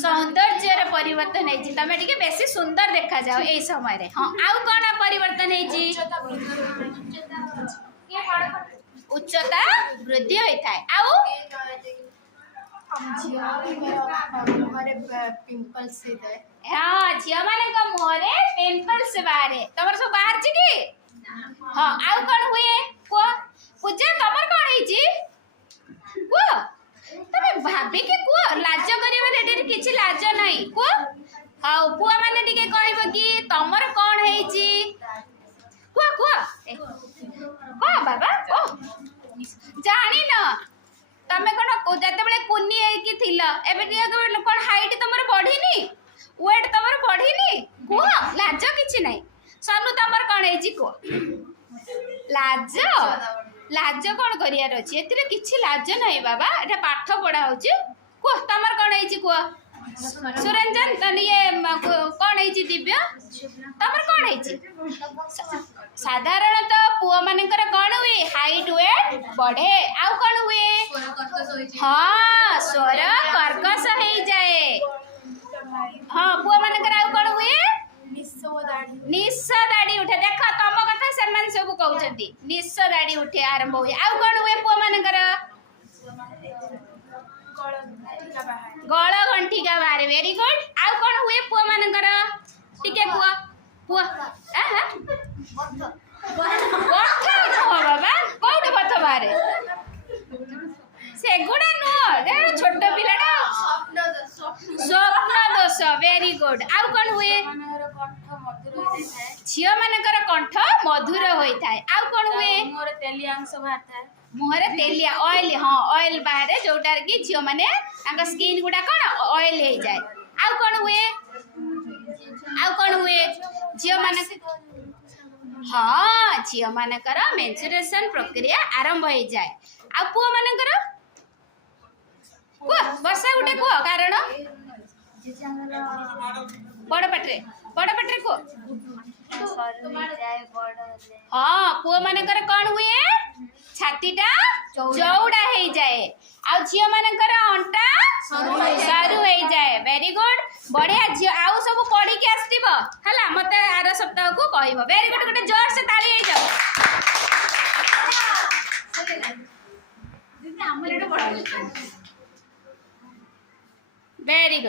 सौंदर्य परिवर्तन है तमे टिके बेसी सुंदर देखा जाओ ए समय रे हां आउ कोन परिवर्तन है उच्चता वृद्धि होता है आउ हाँ झिया मान मुहरे पिंपल्स बाहरे तमर सब बाहर छी कि हाँ आउ कोन हुए को पूजा तमर कोन है छी को तमे भाबी के को लाज करिवे रेडी किछि लाज नाही को हाउ पुआ माने टिके कहबो कि तमर कोन है छी को बाबा को जानी न तमे कोन जते बेले कुन्नी है कि थिला एबे टिके कोन हाइट तमर बढ़ीनी वेट तमर बढ़ीनी को लाज किछि नाही सानु तमर कोन है छी को लाज लाज कौन करियार अछि एतिरे किछि लाज नहीं बाबा एटा पाठ पढ़ा होछि को तमर कोन है छी को सुरंजन तनी ये कोन है छी दिव्य तमर कोन है छी साधारणतः पुआ मानकर कोन हुए हाइट वेट बढ़े आउ कोन हुए हाँ स्वर कर्कश हो जाए हाँ पुआ मानकर आउ कोन हुए निस्स दाढ़ी उठे देख तम कथा सेमान सब कहउछंती निस्स दाढ़ी उठे आरंभ हुए आउ कोन हुए पुआ मानकर गळ घंटिका बाहर वेरी गुड आउ कोन हुए पुआ मानकर टिके पुआ पुआ बथ नो बाबा कोड बथ बाहर से गुडा नो छोट पिलाटा स्वप्न दोष वेरी गुड आउ कोन हुए झियो मानकर कंठ मधुर होई थाए आउ कोन हुए मोर तेलिया अंश बाहर मुहरे तेलिया ऑयल हाँ ऑयल बाहर जोटार कि झियो माने तांका स्किन गुडा कोन ऑयल हे जाए आउ कोन हुए झियो माने हाँ झियो मानकर मेंस्ट्रुएशन प्रक्रिया आरंभ हो जाए आ पुआ मानकर को वर्षा गुटे को कारण बड़ पटरे को हाँ पुआ मानकर कौन हुए छातीटा चौड़ा हो जाए आ झियो मानकर अंटा सरू हो जाए वेरी गुड बढ़िया झियो आउ सब पढ़ी के आस्तिबो हला मते आर सप्ताह को कहबो वेरी गुड गोटे जोर से ताली हे जाओ दीदी हमर एटा पढ़ा वेरी गुड